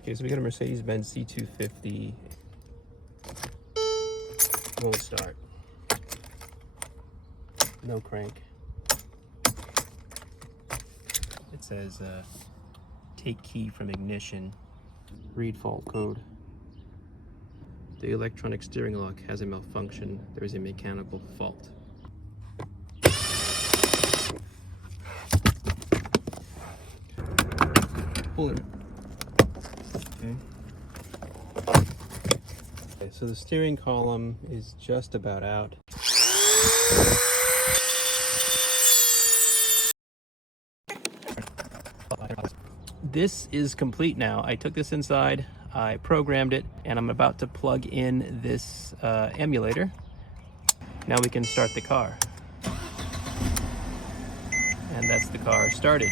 Okay, so we got a Mercedes Benz C250. Won't start. No crank. It says take key from ignition. Read fault code. The electronic steering lock has a malfunction. There is a mechanical fault. Pull it. Okay, so the steering column is just about out. This is complete now. I took this inside, I programmed it, and I'm about to plug in this emulator. Now we can start the car. And that's the car started.